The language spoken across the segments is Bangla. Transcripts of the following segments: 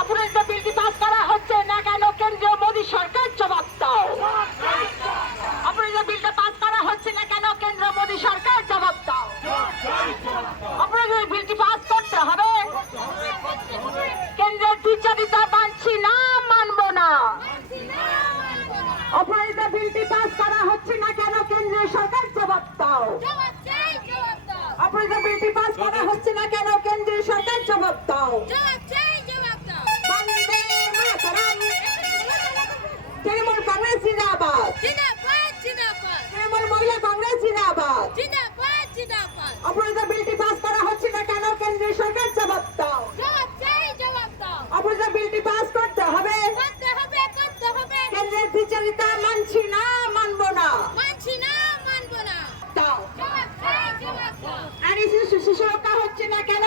অপরাজিত বিলটি পাস করা হচ্ছে না কেন কেন্দ্রীয় মোদী সরকার জবাব দাও। অপরাজিত বিলটা পাস করা হচ্ছে না কেন কেন্দ্রীয় মোদী সরকার জবাব দাও। অপরাজিত বিলটি পাস করতে হবে। কেন্দ্রের দ্বিচারিতা মানছি না, মানব না। অপরাজিত বিলটি পাস করা হচ্ছে না কেন কেন্দ্রীয় সরকার জবাব দাও। অপরাজিত বিলটি পাস করা হচ্ছে না কেন কেন্দ্রীয় সরকার জবাব দাও। বন্দে মাতরম। তৃণমূল কংগ্রেস জিন্দাবাদ। তৃণমূল মহিলা কংগ্রেস জিন্দাবাদ। অপরাজিত বিলটি পাস করা হচ্ছে না কেন কেন্দ্রীয় সরকার জবাব দাও। অপরাজিত বিলটি পাস করতে হবে। কেন্দ্রের দ্বিচারিতা মানছি না, মানব না। দাও। নারী শিশু সুরক্ষা হচ্ছে না কেন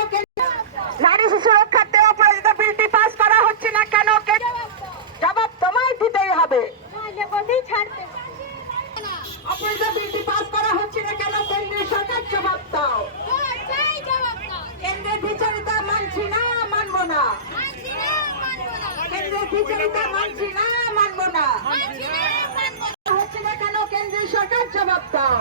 নারী শিশু রক্ষার্থে অপরাজিত বিলটি পাস করা হচ্ছে না কেন জবাব তোমায় দিতেই হবে। অপরাজিত বিলটি পাস করা হচ্ছে না কেন কেন্দ্রীয় সরকার জবাব দাও। কেন্দ্রের দ্বিচারিতা মানছি না, মানব না। কেন্দ্রের দ্বিচারিতা মানছি না, মানব না। হচ্ছে না কেন কেন্দ্রীয় সরকার জবাব দাও।